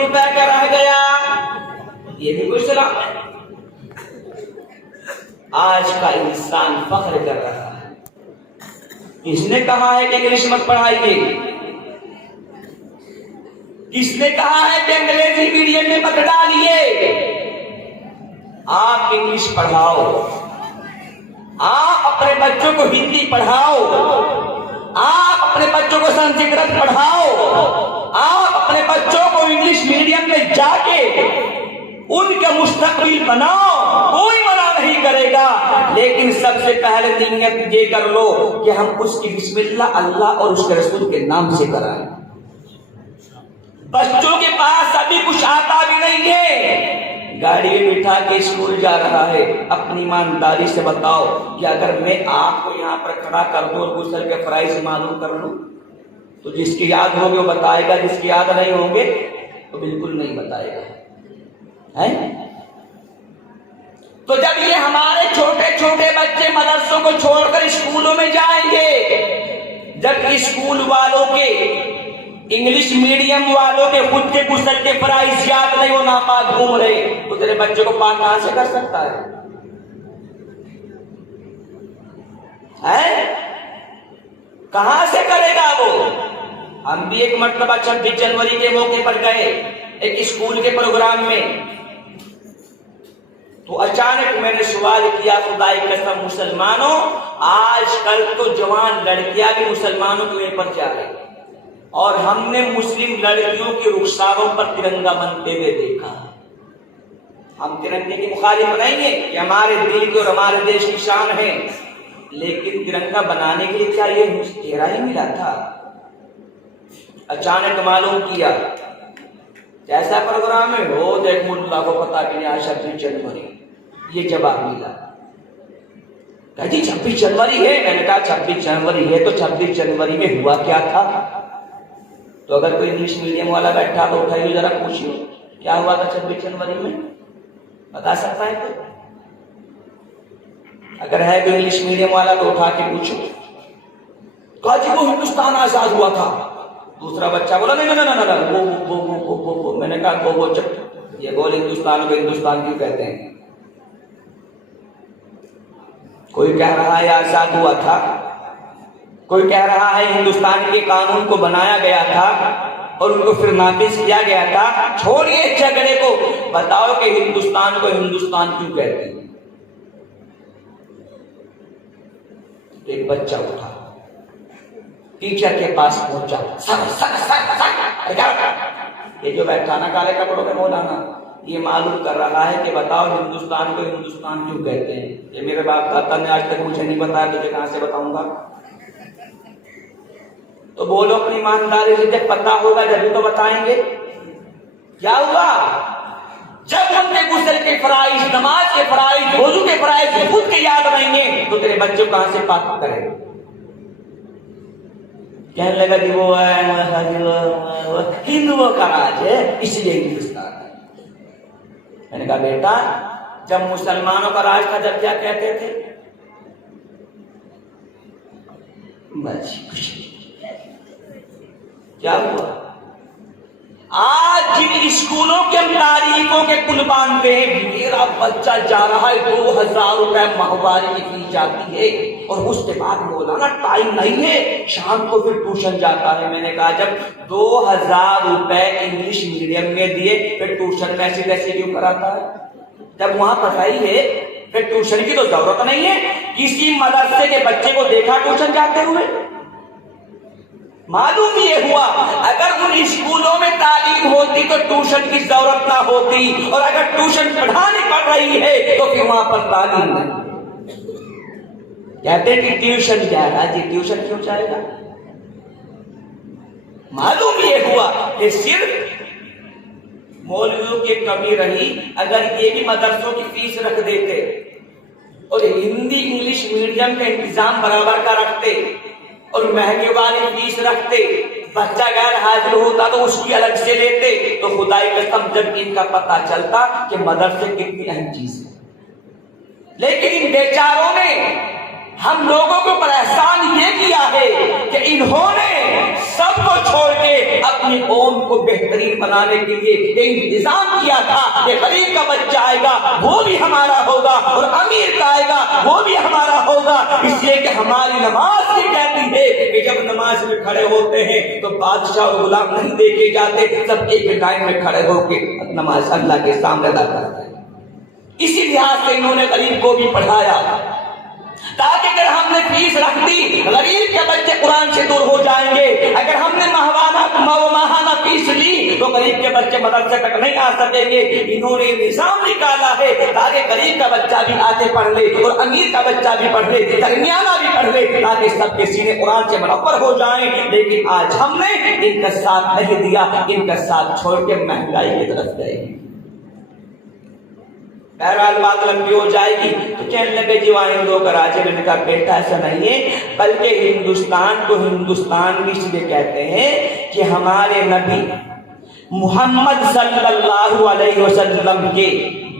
روپے کا رہ گیا، یہ بھی کوئی سلام ہے؟ آج کا انسان فخر کر رہا ہے۔ کس نے کہا ہے کہ انگلش مت پڑھائیے؟ کس نے کہا ہے کہ انگریزی میڈیم میں مت ڈالیے؟ آپ انگلش پڑھاؤ، آپ اپنے بچوں کو ہندی پڑھاؤ، آپ اپنے بچوں کو سنسکرت پڑھاؤ، آپ اپنے بچوں کو انگلش میڈیم میں جا کے ان کا مستقبل بناؤ، کوئی منع نہیں کرے گا، لیکن سب سے پہلے نیت یہ کر لو کہ ہم اس کی بسم اللہ اور اس کے رسول کے نام سے کرائیں۔ بچوں کے پاس ابھی کچھ آتا بھی نہیں ہے، گاڑی میں بٹھا کے اسکول جا رہا ہے، اپنی ایمانداری سے بتاؤ کہ اگر میں آپ کو یہاں پر کھڑا کر دوں اور غسل کے فرائض معلوم کر لوں تو جس کی یاد ہوگی وہ بتائے گا، جس کی یاد نہیں ہوں گے تو بالکل نہیں بتائے گا۔ تو جب یہ ہمارے چھوٹے چھوٹے بچے مدرسوں کو چھوڑ کر اسکولوں میں جائیں گے، جب اسکول والوں کے انگلش میڈیم والوں کے خود کے غسل کے فرائض یاد نہیں، وہ ناپاک گھوم رہے، تو تیرے بچے کو پاک کہاں سے کر سکتا ہے؟ کہاں سے کرے گا وہ؟ ہم بھی ایک مرتبہ 26 جنوری کے موقع پر گئے ایک اسکول کے پروگرام میں، تو اچانک میں نے سوال کیا، خدا کی قسم مسلمانوں، آج کل تو جوان لڑکیاں بھی مسلمانوں کے اوپر جا رہی، اور ہم نے مسلم لڑکیوں کی رخساروں پر ترنگا بنتے ہوئے دیکھا۔ ہم ترنگے کی مخالف نہیں ہیں، یہ ہمارے دل کی اور ہمارے دیش کی شان ہے، لیکن ترنگا بنانے کے لیے کیا یہ چہرہ ہی ملا تھا؟ اچانک معلوم کیا جیسا پروگرام ہے وہ دیکھ ملا کو پتا کہ آج 26 جنوری، یہ جواب ملا کہ جی 26 جنوری ہے۔ میں نے کہا 26 جنوری ہے تو 26 جنوری میں ہوا کیا تھا؟ تو اگر کوئی انگلش میڈیم والا بیٹھا تو اٹھائیے ذرا پوچھیے کیا ہوا تھا 26 جنوری میں، بتا سکتا ہے کوئی؟ اگر ہے کوئی انگلش میڈیم والا تو اٹھا کے پوچھو۔ کہا جی وہ ہندوستان آزاد ہوا تھا۔ دوسرا بچہ بولا نہیں نہیں نہیں، وہ میں نے کہا وہ چپ، یہ بول ہندوستان کو ہندوستان کیوں کہتے ہیں؟ کوئی کہہ رہا ہے آزاد ہوا تھا، کوئی کہہ رہا ہے ہندوستان کے قانون کو بنایا گیا تھا اور ان کو پھر نافذ کیا گیا تھا۔ چھوڑیے جھگڑے کو، بتاؤ کہ ہندوستان کو ہندوستان کیوں کہتے ہیں؟ ایک بچہ اٹھا، ٹیچر کے پاس پہنچا، یہ جو بیٹھا نا کالے کپڑوں میں مولانا، یہ معلوم کر رہا ہے کہ بتاؤ ہندوستان کو ہندوستان کیوں کہتے ہیں؟ یہ میرے باپ دادا نے آج تک مجھے نہیں بتایا، تجھے کہاں سے بتاؤں گا؟ تو بولو اپنی ایمانداری سے، جب پتا ہوگا جب تو بتائیں گے۔ کیا ہوا؟ جب ہم نے غسل کے فرائض، نماز کے فرائض، وضو کے فرائض خود کے یاد رہیں گے تو تیرے بچوں کہاں سے پاک کریں؟ کہنے لگا کہ وہ ہندوؤں کا راج ہے اس لیے ہندوستان ہے۔ میں نے کہا بیٹا جب مسلمانوں کا راج تھا جب کیا کہتے تھے؟ بس کیا ہوا؟ آج جن اسکولوں کے ہم تعریفوں کے پل باندھتے ہیں، میرا بچہ جا رہا ہے 2000 روپے ماہواری کی فیس جاتی ہے اور اس کے بعد مولانا ٹائم نہیں ہے، شام کو پھر ٹیوشن جاتا ہے۔ میں نے کہا جب 2000 روپے انگلش میڈیم میں دیے پھر ٹیوشن میں ایسے ویسے کیوں کراتا ہے؟ جب وہاں پڑھائی ہے پھر ٹیوشن کی تو ضرورت نہیں ہے۔ کسی مدرسے کے بچے کو دیکھا ٹیوشن جاتے ہوئے؟ معلوم یہ ہوا اگر ان اسکولوں میں تعلیم ہوتی تو ٹیوشن کی ضرورت نہ ہوتی، اور اگر ٹیوشن پڑھانی پڑ رہی ہے تو پھر وہاں پر تعلیم نہیں۔ کہتے ہیں کہ ٹیوشن جائے گا، جی ٹیوشن کیوں جائے گا؟ معلوم یہ ہوا کہ صرف مولویوں کی کمی رہی، اگر یہ بھی مدرسوں کی فیس رکھ دیتے اور ہندی انگلش میڈیم کا انتظام برابر کا رکھتے اور مہنگی والی فیس رکھتے، بچہ غیر حاضر ہوتا تو اس کی الگ سے لیتے، تو خدائی قسم جب ان کا پتہ چلتا کہ مدرسے کتنی اہم چیز ہے۔ لیکن ان بیچاروں نے ہم لوگوں کو پر احسان یہ کیا ہے کہ انہوں نے سب کو چھوڑ کے اپنی قوم کو بہترین بنانے کے لیے ایک انتظام کیا تھا کہ غریب کا بچہ آئے گا وہ بھی ہمارا ہوگا اور امیر کا آئے گا وہ بھی ہمارا ہوگا، اس لیے کہ ہماری نماز یہ کہتی ہے کہ جب نماز میں کھڑے ہوتے ہیں تو بادشاہ اور غلام نہیں دیکھے جاتے، سب ایک لائن میں کھڑے ہو کے نماز اللہ کے سامنے ادا کرتے ہیں۔ اسی لحاظ سے انہوں نے غریب کو بھی پڑھایا تاکہ اگر ہم نے فیس رکھ دی غریب کے بچے قرآن سے دور ہو جائیں گے، اگر ہم نے ماہانہ فیس لی تو غریب کے بچے مدرسے تک نہیں آ سکیں گے۔ انہوں نے نظام نکالا ہے تاکہ غریب کا بچہ بھی آگے پڑھ لے اور امیر کا بچہ بھی پڑھ لے، درمیانہ بھی پڑھ لے، تاکہ سب کے سینے قرآن سے منور ہو جائیں۔ لیکن آج ہم نے ان کا ساتھ نہیں دیا، ان کا ساتھ چھوڑ کے مہنگائی کی طرف گئے۔ بہرحال بات لمبی ہو جائے گی تو کہنے لگے جی آئندوں کا راجے نے کہا بیٹا ایسا نہیں ہے، بلکہ ہندوستان کو ہندوستان بھی اس لیے کہتے ہیں کہ ہمارے نبی محمد صلی اللہ علیہ وسلم کے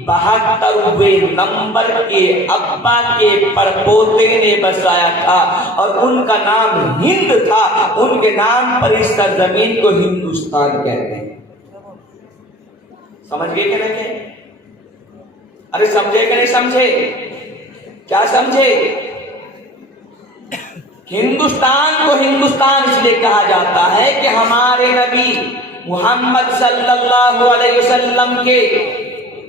72ویں نمبر کے ابا کے پڑپوتے نے بسایا تھا اور ان کا نام ہند تھا، ان کے نام پر اس سرزمین کو ہندوستان کہتے ہیں۔ سمجھ گئے کہ نہیں؟ ارے سمجھے کہ نہیں سمجھے؟ کیا سمجھے؟ ہندوستان کو ہندوستان اس لیے کہا جاتا ہے کہ ہمارے نبی محمد صلی اللہ علیہ وسلم کے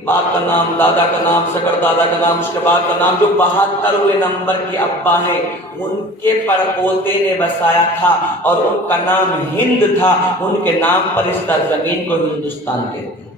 باپ کا نام، دادا کا نام، سکر دادا کا نام، اس کے بعد کا نام، جو 72ویں نمبر کے ابا ہیں ان کے پڑپوتے نے بسایا تھا اور ان کا نام ہند تھا، ان کے نام پر اس سرزمین کو ہندوستان کہتے ہیں۔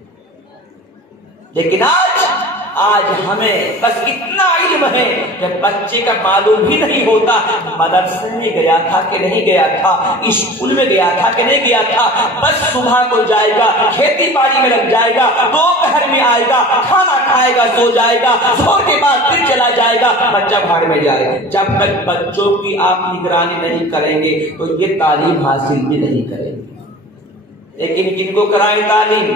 لیکن آج ہمیں بس اتنا علم ہے کہ بچے کا معلوم ہی نہیں ہوتا مدرسے میں گیا تھا کہ نہیں گیا تھا، اسکول میں گیا تھا کہ نہیں گیا تھا، بس صبح کو جائے گا کھیتی باڑی میں لگ جائے گا، دوپہر میں آئے گا کھانا کھائے گا سو جائے گا، زور کے بعد پھر چلا جائے گا، بچہ بھاڑ میں جائے گا۔ جب تک بچوں کی آپ نگرانی نہیں کریں گے تو یہ تعلیم حاصل بھی نہیں کریں گے۔ لیکن کن کو کرائیں تعلیم؟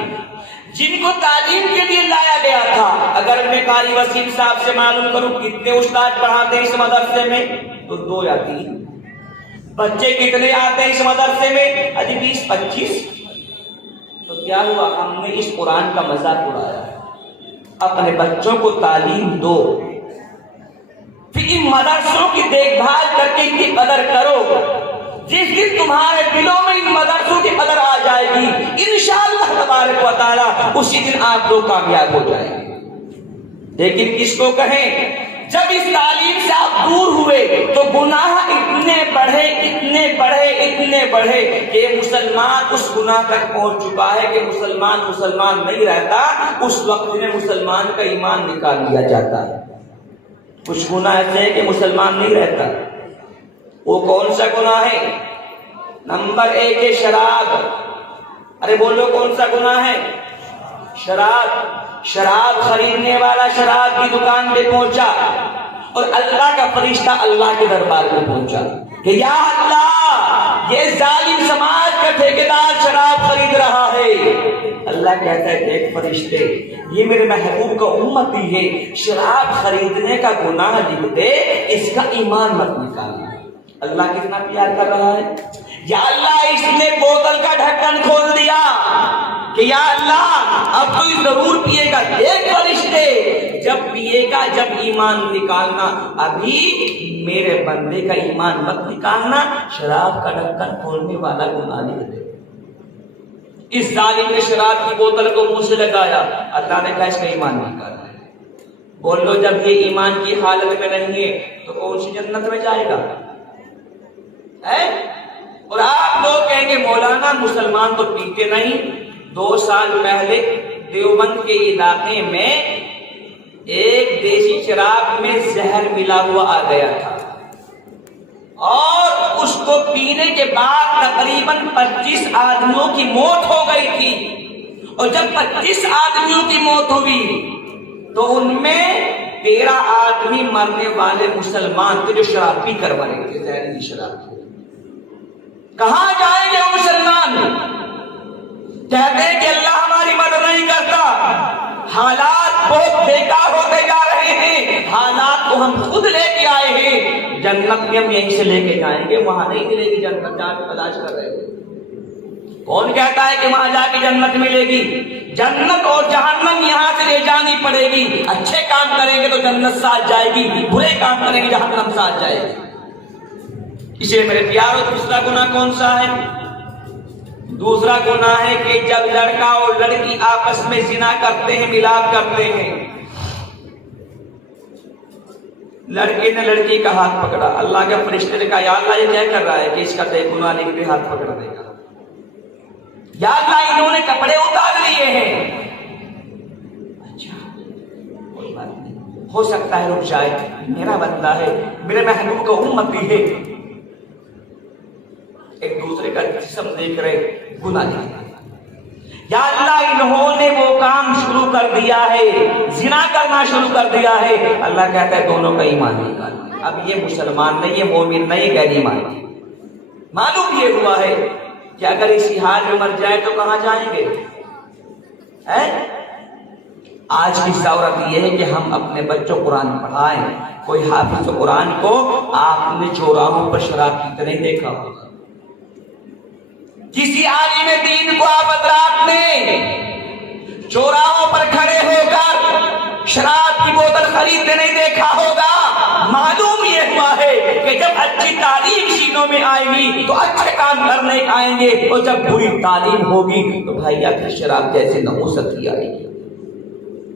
جن کو تعلیم کے لیے لایا گیا تھا۔ اگر میں قاری وسیم صاحب سے معلوم کروں کتنے استاد پڑھاتے ہیں اس مدرسے میں تو 2 یا 3، بچے کتنے آتے ہیں اس مدرسے میں؟ 20-25۔ تو کیا ہوا؟ ہم نے اس قرآن کا مذاق اڑایا۔ اپنے بچوں کو تعلیم دو، پھر ان مدرسوں کی دیکھ بھال کر کے ان کی قدر کرو۔ جس دن تمہارے دلوں میں ان مدرسوں کی قدر آ جائے گی انشاءاللہ تبارک و تعالی اسی دن آپ لوگ کامیاب ہو جائیں گے۔ لیکن کس کو کہیں؟ جب اس تعلیم سے آپ دور ہوئے تو گناہ اتنے بڑھے اتنے بڑھے اتنے بڑھے کہ مسلمان اس گناہ تک پہنچ چکا ہے کہ مسلمان نہیں رہتا، اس وقت میں مسلمان کا ایمان نکال لیا جاتا ہے۔ کچھ گناہ ایسے ہیں کہ مسلمان نہیں رہتا۔ وہ کون سا گناہ ہے؟ نمبر 1 ہے شراب۔ ارے بولو کون سا گناہ ہے؟ شراب۔ شراب خریدنے والا شراب کی دکان پہ پہنچا اور اللہ کا فرشتہ اللہ کے دربار میں پہنچا کہ یا اللہ یہ ظالم سماج کا ٹھیکیدار شراب خرید رہا ہے۔ اللہ کہتا ہے ایک فرشتے یہ میرے محبوب کا امتی ہے، شراب خریدنے کا گناہ لکھ دے، اس کا ایمان مت نکالنا۔ اللہ کتنا پیار کر رہا ہے۔ یا اللہ اس نے بوتل کا ڈھکن کھول دیا کہ یا اللہ اب تو ضرور پیے گا۔ ایک فرشتے جب پیے گا جب ایمان نکالنا، ابھی میرے بندے کا ایمان مت نکالنا، شراب کا ڈھکن کھولنے والا گناہ لکھ دے۔ اس ظالم نے شراب کی بوتل کو منہ سے لگایا، اللہ نے کہا اس کا ایمان نکالنا۔ بول لو جب یہ ایمان کی حالت میں نہیں ہے تو کون سی جنت میں جائے گا؟ اور آپ لوگ کہیں گے مولانا مسلمان تو پیتے نہیں۔ 2 سال پہلے دیوبند کے علاقے میں ایک دیسی شراب میں زہر ملا ہوا آ گیا تھا اور اس کو پینے کے بعد تقریباً 25 آدمیوں کی موت ہو گئی تھی۔ اور جب 25 آدمیوں کی موت ہوئی تو ان میں 13 آدمی مرنے والے مسلمان تھے جو شراب پی کر مرے تھے، زہریلی شراب تھی۔ کہاں جائیں گے وہ مسلمان؟ کہتے ہیں کہ اللہ ہماری مدد نہیں کرتا، حالات بہت بیکار ہوتے جا رہے ہیں، حالات کو ہم خود لے کے آئے ہیں، جنت میں ہم یہیں سے لے کے جائیں گے، وہاں نہیں ملے گی جنت، جان تلاش کر رہے ہیں۔ کون کہتا ہے کہ وہاں جا کے جنت ملے گی؟ جنت اور جہنم یہاں سے لے جانی پڑے گی. اچھے کام کریں گے تو جنت ساتھ جائے گی، برے کام کریں گے جہنم ساتھ جائے گی. اس لیے میرے پیارو دوسرا گناہ کون سا ہے؟ دوسرا گناہ ہے کہ جب لڑکا اور لڑکی آپس میں زنا کرتے ہیں، ملاپ کرتے ہیں، لڑکے نے لڑکی کا ہاتھ پکڑا، اللہ کے فرشتے نے کہا یا اللہ یہ کیا کر رہا ہے کہ اس کا گناہ لکھ کے ہاتھ پکڑ دے گا. یا اللہ انہوں نے کپڑے اتار لیے ہیں. اچھا کوئی بات نہیں، ہو سکتا ہے رک جائے، میرا بندہ ہے، میرے محبوب کا امتی ہے. ایک دوسرے کا جسم دیکھ رہے، گناہ نہیں. یا اللہ انہوں نے وہ کام شروع کر دیا ہے، زنا کرنا شروع کر دیا ہے. اللہ کہتا ہے دونوں کا ایمان نکال. اب یہ مسلمان نہیں، یہ مومن نہیں، غیر ایمانی. معلوم یہ ہوا ہے کہ اگر اسی حال میں مر جائے تو کہاں جائیں گے؟ آج کی ضرورت یہ ہے کہ ہم اپنے بچوں کو قرآن پڑھائیں. کوئی حافظ قرآن کو آپ نے چوراہوں پر شراب پیتے نہیں دیکھا ہوگا. کسی عالم دین کو آپ حضرات نے چوراہوں پر کھڑے ہو کر شراب کی بوتل خریدتے نہیں دیکھا ہوگا. معلوم یہ ہوا ہے کہ جب اچھی تعلیم سینوں میں آئے گی تو اچھے کام کرنے آئیں گے، اور جب بری تعلیم ہوگی تو بھائی پھر شراب جیسے نحوست ہی آئے گی.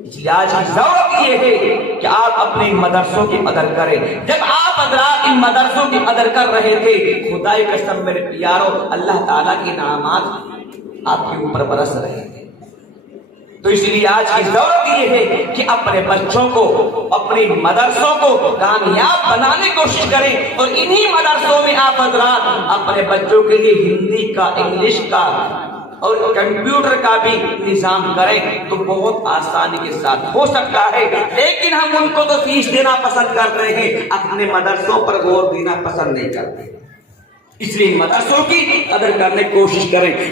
اس لیے آج کی ضرورت یہ ہے کہ آپ اپنے مدرسوں کی قدر کریں. جب آپ حضرات ان مدرسوں کی قدر کر رہے تھے، خدا کی قسم میرے پیارو اللہ تعالیٰ کی انعامات آپ کے اوپر برس رہے تھے. تو اس لیے آج کی ضرورت یہ ہے کہ اپنے بچوں کو، اپنے مدرسوں کو کامیاب بنانے کی کوشش کریں، اور انہی مدرسوں میں آپ حضرات اپنے بچوں کے لیے ہندی کا، انگلش کا اور کمپیوٹر کا بھی نظام کریں تو بہت آسانی کے ساتھ ہو سکتا ہے. لیکن ہم ان کو تو فیس دینا پسند کرتے ہیں، اپنے مدرسوں پر غور دینا پسند نہیں کرتے. اس لیے مدرسوں کی قدر کرنے کی کوشش کریں.